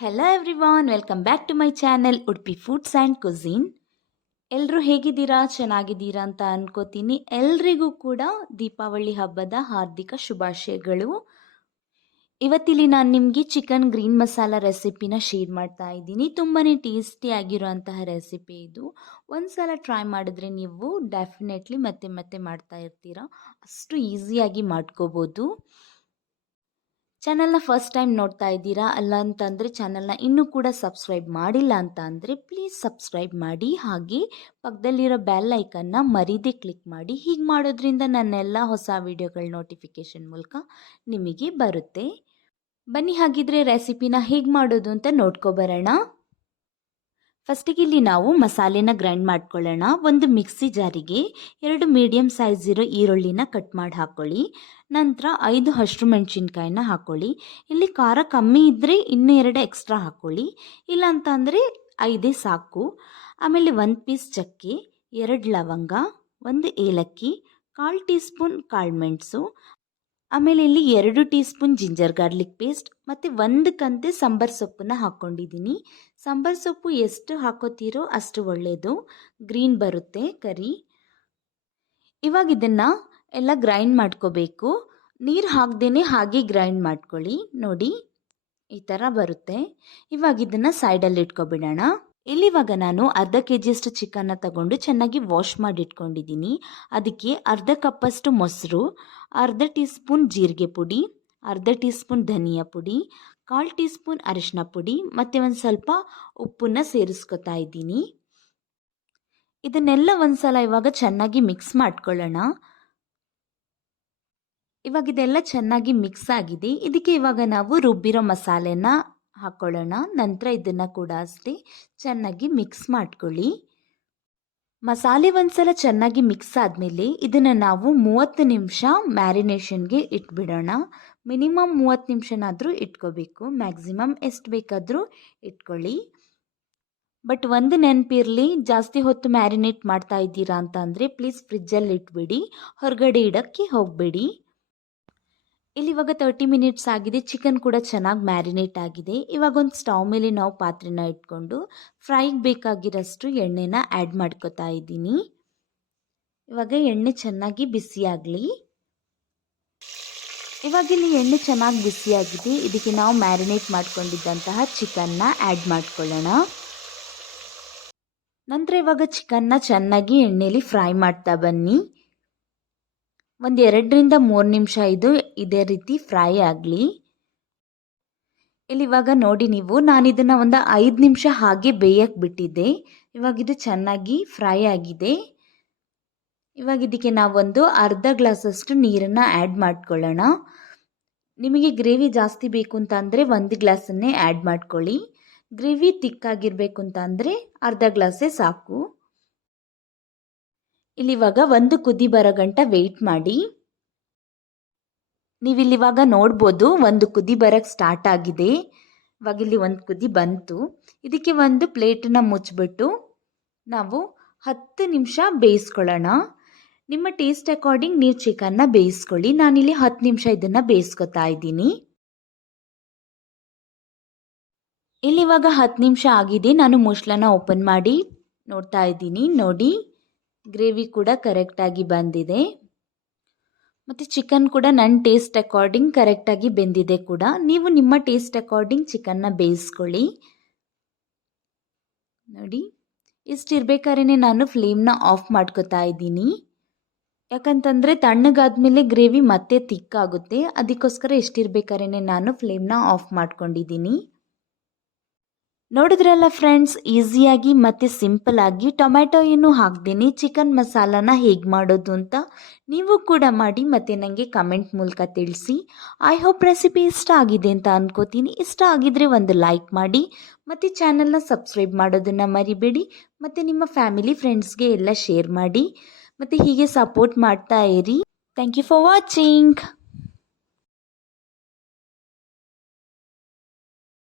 Hello everyone, welcome back to my channel Udupi foods and cuisine. ಎಲ್ಲರೂ ಹೇಗಿದ್ದೀರಾ? ಚೆನ್ನಾಗಿದ್ದೀರಾ ಅಂತ ಅನ್ಕೋತೀನಿ. ಎಲ್ರಿಗೂ ಕೂಡ ದೀಪಾವಳಿ ಹಬ್ಬದ ಹಾರ್ದಿಕ ಶುಭಾಶಯಗಳು. ಇವತ್ತಿಲ್ಲಿ ನಾನು ನಿಮಗೆ ಚಿಕನ್ ಗ್ರೀನ್ ಮಸಾಲ ರೆಸಿಪಿನ ಶೇರ್ ಮಾಡ್ತಾ ಇದ್ದೀನಿ. ತುಂಬಾ ಟೇಸ್ಟಿ ಆಗಿರುವಂತಹ ರೆಸಿಪಿ ಇದು. ಒಂದ್ಸಲ ಟ್ರೈ ಮಾಡಿದ್ರೆ ನೀವು ಡೆಫಿನೆಟ್ಲಿ ಮತ್ತೆ ಮತ್ತೆ ಮಾಡ್ತಾ ಇರ್ತೀರಾ. ಅಷ್ಟು ಈಸಿಯಾಗಿ ಮಾಡ್ಕೋಬೋದು. ಚಾನಲ್ನ ಫಸ್ಟ್ ಟೈಮ್ ನೋಡ್ತಾ ಇದ್ದೀರಾ ಅಲ್ಲ ಅಂತಂದರೆ ಚಾನಲ್ನ ಇನ್ನೂ ಕೂಡ ಸಬ್ಸ್ಕ್ರೈಬ್ ಮಾಡಿಲ್ಲ ಅಂತ ಅಂದರೆ ಪ್ಲೀಸ್ ಸಬ್ಸ್ಕ್ರೈಬ್ ಮಾಡಿ. ಹಾಗೆ ಪಕ್ಕದಲ್ಲಿರೋ ಬೆಲ್ ಐಕನ್ನ ಮರೀದೆ ಕ್ಲಿಕ್ ಮಾಡಿ. ಹೀಗೆ ಮಾಡೋದ್ರಿಂದ ನನ್ನೆಲ್ಲ ಹೊಸ ವಿಡಿಯೋಗಳ ನೋಟಿಫಿಕೇಷನ್ ಮೂಲಕ ನಿಮಗೆ ಬರುತ್ತೆ. ಬನ್ನಿ ಹಾಗಿದ್ರೆ ರೆಸಿಪಿನ ಹೇಗೆ ಮಾಡೋದು ಅಂತ ನೋಡ್ಕೊಬರೋಣ. ಫಸ್ಟಿಗೆ ಇಲ್ಲಿ ನಾವು ಮಸಾಲೆನ ಗ್ರೈಂಡ್ ಮಾಡ್ಕೊಳ್ಳೋಣ. ಒಂದು ಮಿಕ್ಸಿ ಜಾರಿಗೆ 2 ಮೀಡಿಯಮ್ ಸೈಜ್ ಇರೋ ಈರುಳ್ಳಿನ ಕಟ್ ಮಾಡಿ ಹಾಕ್ಕೊಳ್ಳಿ. ನಂತರ 5 ಹಸಿರು ಮೆಣಸಿನ್ಕಾಯಿನ ಹಾಕ್ಕೊಳ್ಳಿ. ಇಲ್ಲಿ ಖಾರ ಕಮ್ಮಿ ಇದ್ದರೆ ಇನ್ನೂ 2 ಎಕ್ಸ್ಟ್ರಾ ಹಾಕ್ಕೊಳ್ಳಿ, ಇಲ್ಲ ಅಂತ ಅಂದರೆ 5 ಸಾಕು. ಆಮೇಲೆ 1 ಪೀಸ್ ಚಕ್ಕೆ, 2 ಲವಂಗ, 1 ಏಲಕ್ಕಿ, 1/4 ಟೀ ಸ್ಪೂನ್ ಕಾಳುಮೆಣಸು, ಆಮೇಲೆ ಇಲ್ಲಿ 2 tea spoon ginger garlic paste ಮತ್ತು 1 ಕಂತೆ ಸಾಂಬಾರ್ ಸೊಪ್ಪನ್ನ ಹಾಕ್ಕೊಂಡಿದ್ದೀನಿ. ಸಾಂಬಾರ್ ಸೊಪ್ಪು ಎಷ್ಟು ಹಾಕೋತೀರೋ ಅಷ್ಟು ಒಳ್ಳೆಯದು, ಗ್ರೀನ್ ಬರುತ್ತೆ ಕರಿ. ಇವಾಗ ಇದನ್ನು ಎಲ್ಲ ಗ್ರೈಂಡ್ ಮಾಡ್ಕೋಬೇಕು. ನೀರು ಹಾಕ್ದೇನೆ ಹಾಗೆ ಗ್ರೈಂಡ್ ಮಾಡ್ಕೊಳ್ಳಿ. ನೋಡಿ ಈ ಥರ ಬರುತ್ತೆ. ಇವಾಗ ಇದನ್ನು ಸೈಡಲ್ಲಿ ಇಟ್ಕೊಬಿಡೋಣ. ಇಲ್ಲಿವಾಗ ನಾನು ಅರ್ಧ ಕೆಜಿಯಷ್ಟು ಚಿಕನ್ನ ತಗೊಂಡು ಚೆನ್ನಾಗಿ ವಾಶ್ ಮಾಡಿ ಇಟ್ಕೊಂಡಿದ್ದೀನಿ. ಅದಕ್ಕೆ ಅರ್ಧ ಕಪ್ಪಷ್ಟು ಮೊಸರು, ಅರ್ಧ ಟೀ ಸ್ಪೂನ್ ಜೀರಿಗೆ ಪುಡಿ, ಅರ್ಧ ಟೀ ಸ್ಪೂನ್ ಧನಿಯಾ ಪುಡಿ, 1/4 ಟೀ ಸ್ಪೂನ್ ಅರಿಶಿನ ಪುಡಿ ಮತ್ತು ಒಂದು ಸ್ವಲ್ಪ ಉಪ್ಪನ್ನು ಸೇರಿಸ್ಕೊತಾ ಇದ್ದೀನಿ. ಇದನ್ನೆಲ್ಲ ಒಂದ್ಸಲ ಇವಾಗ ಚೆನ್ನಾಗಿ ಮಿಕ್ಸ್ ಮಾಡ್ಕೊಳ್ಳೋಣ. ಇವಾಗ ಇದೆಲ್ಲ ಚೆನ್ನಾಗಿ ಮಿಕ್ಸ್ ಆಗಿದೆ. ಇದಕ್ಕೆ ಇವಾಗ ನಾವು ರುಬ್ಬಿರೋ ಮಸಾಲೆನ ಹಾಕ್ಕೊಳ್ಳೋಣ. ನಂತರ ಇದನ್ನು ಕೂಡ ಅಷ್ಟೇ ಚೆನ್ನಾಗಿ ಮಿಕ್ಸ್ ಮಾಡ್ಕೊಳ್ಳಿ. ಮಸಾಲೆ ಒಂದ್ಸಲ ಚೆನ್ನಾಗಿ ಮಿಕ್ಸ್ ಆದಮೇಲೆ ಇದನ್ನು ನಾವು 30 ನಿಮಿಷ ಮ್ಯಾರಿನೇಷನ್ಗೆ ಇಟ್ಬಿಡೋಣ. ಮಿನಿಮಮ್ 30 ನಿಮಿಷನಾದರೂ ಇಟ್ಕೋಬೇಕು, ಮ್ಯಾಕ್ಸಿಮಮ್ ಎಷ್ಟು ಬೇಕಾದರೂ ಇಟ್ಕೊಳ್ಳಿ. ಬಟ್ ಒಂದು ನೆನಪಿರಲಿ, ಜಾಸ್ತಿ ಹೊತ್ತು ಮ್ಯಾರಿನೇಟ್ ಮಾಡ್ತಾ ಇದ್ದೀರಾ ಅಂತ ಅಂದರೆ ಪ್ಲೀಸ್ ಫ್ರಿಜ್ಜಲ್ಲಿ ಇಟ್ಬಿಡಿ, ಹೊರಗಡೆ ಇಡೋಕ್ಕೆ ಹೋಗಬೇಡಿ. ಇಲ್ಲಿ ಇವಾಗ 30 ಮಿನಿಟ್ಸ್ ಆಗಿದೆ. ಚಿಕನ್ ಕೂಡ ಚೆನ್ನಾಗಿ ಮ್ಯಾರಿನೇಟ್ ಆಗಿದೆ. ಇವಾಗ ಒಂದು ಸ್ಟವ್ ಮೇಲೆ ನಾವು ಪಾತ್ರೆನ ಇಟ್ಕೊಂಡು ಫ್ರೈಗೆ ಬೇಕಾಗಿರೋಷ್ಟು ಎಣ್ಣೆನ ಆ್ಯಡ್ ಮಾಡ್ಕೋತಾ ಇದ್ದೀನಿ. ಇವಾಗ ಎಣ್ಣೆ ಚೆನ್ನಾಗಿ ಬಿಸಿಯಾಗಲಿ. ಇವಾಗ ಇಲ್ಲಿ ಎಣ್ಣೆ ಚೆನ್ನಾಗಿ ಬಿಸಿಯಾಗಿದೆ. ಇದಕ್ಕೆ ನಾವು ಮ್ಯಾರಿನೇಟ್ ಮಾಡ್ಕೊಂಡಿದ್ದಂತಹ ಚಿಕನ್ನ ಆ್ಯಡ್ ಮಾಡ್ಕೊಳ್ಳೋಣ. ನಂತರ ಇವಾಗ ಚಿಕನ್ನ ಚೆನ್ನಾಗಿ ಎಣ್ಣೆಯಲ್ಲಿ ಫ್ರೈ ಮಾಡ್ತಾ ಬನ್ನಿ. ಒಂದು 2-3 ನಿಮಿಷ ಇದು ಇದೇ ರೀತಿ ಫ್ರೈ ಆಗಲಿ. ಇಲ್ಲಿ ಇವಾಗ ನೋಡಿ ನೀವು, ನಾನು ಇದನ್ನು ಒಂದು 5 ನಿಮಿಷ ಹಾಗೆ ಬೇಯಕ್ಕೆ ಬಿಟ್ಟಿದ್ದೆ. ಇವಾಗ ಇದು ಚೆನ್ನಾಗಿ ಫ್ರೈ ಆಗಿದೆ. ಇವಾಗ ಇದಕ್ಕೆ ನಾವೊಂದು ಅರ್ಧ ಗ್ಲಾಸಷ್ಟು ನೀರನ್ನು ಆ್ಯಡ್ ಮಾಡ್ಕೊಳ್ಳೋಣ. ನಿಮಗೆ ಗ್ರೇವಿ ಜಾಸ್ತಿ ಬೇಕು ಅಂತ ಅಂದರೆ 1 ಗ್ಲಾಸನ್ನೇ ಆ್ಯಡ್ ಮಾಡ್ಕೊಳ್ಳಿ. ಗ್ರೇವಿ ತಿಕ್ಕಾಗಿರಬೇಕು ಅಂತ ಅಂದರೆ ಅರ್ಧ ಗ್ಲಾಸೇ ಸಾಕು. ಇಲ್ಲಿವಾಗ ಒಂದು ಕುದಿ ಬರೋ ಗಂಟ ವೆಯ್ಟ್ ಮಾಡಿ. ನೀವಿಲ್ಲಿವಾಗ ನೋಡ್ಬೋದು ಒಂದು ಕುದಿ ಬರೋಕ್ಕೆ ಸ್ಟಾರ್ಟ್ ಆಗಿದೆ. ಇವಾಗ ಇಲ್ಲಿ ಒಂದು ಕುದಿ ಬಂತು. ಇದಕ್ಕೆ ಒಂದು ಪ್ಲೇಟನ್ನ ಮುಚ್ಚಿಬಿಟ್ಟು ನಾವು 10 ನಿಮಿಷ ಬೇಯಿಸ್ಕೊಳ್ಳೋಣ. ನಿಮ್ಮ ಟೇಸ್ಟ್ ಅಕಾರ್ಡಿಂಗ್ ನೀವು ಚಿಕನ್ನ ಬೇಯಿಸ್ಕೊಳ್ಳಿ. ನಾನಿಲ್ಲಿ 10 ನಿಮಿಷ ಇದನ್ನು ಬೇಯಿಸ್ಕೊತಾ ಇದ್ದೀನಿ. ಇಲ್ಲಿವಾಗ 10 ನಿಮಿಷ ಆಗಿದೆ. ನಾನು ಮುಚ್ಚಳನ ಓಪನ್ ಮಾಡಿ ನೋಡ್ತಾ ಇದ್ದೀನಿ. ನೋಡಿ, ಗ್ರೇವಿ ಕೂಡ ಕರೆಕ್ಟಾಗಿ ಬಂದಿದೆ ಮತ್ತು ಚಿಕನ್ ಕೂಡ ನನ್ನ ಟೇಸ್ಟ್ ಅಕಾರ್ಡಿಂಗ್ ಕರೆಕ್ಟಾಗಿ ಬೆಂದಿದೆ ಕೂಡ. ನೀವು ನಿಮ್ಮ ಟೇಸ್ಟ್ ಅಕಾರ್ಡಿಂಗ್ ಚಿಕನ್ನ ಬೇಯಿಸ್ಕೊಳ್ಳಿ. ನೋಡಿ, ಇಷ್ಟಿರ್ಬೇಕಾದ್ರೆ ನಾನು ಫ್ಲೇಮ್ನ ಆಫ್ ಮಾಡ್ಕೋತಾ ಇದ್ದೀನಿ. ಯಾಕಂತಂದರೆ ತಣ್ಣಗಾದ್ಮೇಲೆ ಗ್ರೇವಿ ಮತ್ತೆ ತಿಕ್ಕಾಗುತ್ತೆ. ಅದಕ್ಕೋಸ್ಕರ ಇಷ್ಟಿರ್ಬೇಕಾದ್ರೆ ನಾನು ಫ್ಲೇಮ್ನ ಆಫ್ ಮಾಡ್ಕೊಂಡಿದ್ದೀನಿ. ನೋಡಿದ್ರಲ್ಲ ಫ್ರೆಂಡ್ಸ್, ಈಸಿಯಾಗಿ ಮತ್ತು ಸಿಂಪಲ್ಲಾಗಿ ಟೊಮ್ಯಾಟೊ ಏನು ಹಾಕ್ದೇನೆ ಚಿಕನ್ ಮಸಾಲಾನ ಹೇಗೆ ಮಾಡೋದು ಅಂತ ನೀವು ಕೂಡ ಮಾಡಿ ಮತ್ತು ನನಗೆ ಕಮೆಂಟ್ ಮೂಲಕ ತಿಳಿಸಿ. ಐ ಹೋಪ್ ರೆಸಿಪಿ ಇಷ್ಟ ಆಗಿದೆ ಅಂತ ಅನ್ಕೋತೀನಿ. ಇಷ್ಟ ಆಗಿದ್ರೆ ಒಂದು ಲೈಕ್ ಮಾಡಿ ಮತ್ತು ಚಾನಲ್ನ ಸಬ್ಸ್ಕ್ರೈಬ್ ಮಾಡೋದನ್ನು ಮರಿಬೇಡಿ. ಮತ್ತು ನಿಮ್ಮ ಫ್ಯಾಮಿಲಿ ಫ್ರೆಂಡ್ಸ್ಗೆ ಎಲ್ಲ ಶೇರ್ ಮಾಡಿ ಮತ್ತು ಹೀಗೆ ಸಪೋರ್ಟ್ ಮಾಡ್ತಾ ಇರಿ. Thank you for watching.